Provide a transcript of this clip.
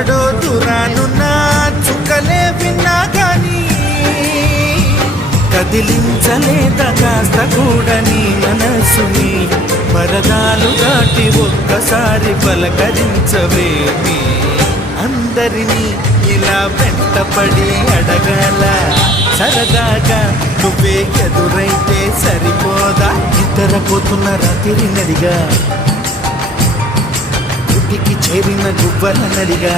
ఎక్కడో దూరానున్న చుక్కలే విన్నా కానీ కదిలించలేద కాస్త కూడా నీ మనసుని పరదాలు దాటి ఒక్కసారి పలకరించవేమి అందరినీ ఇలా వెంటపడి అడగాల సరదాగా నువ్వే ఎదురైతే సరిపోదా నిద్రపోతున్న రాత్రి నడిగా ఇంటికి చేరిన గువ్వల నడిగా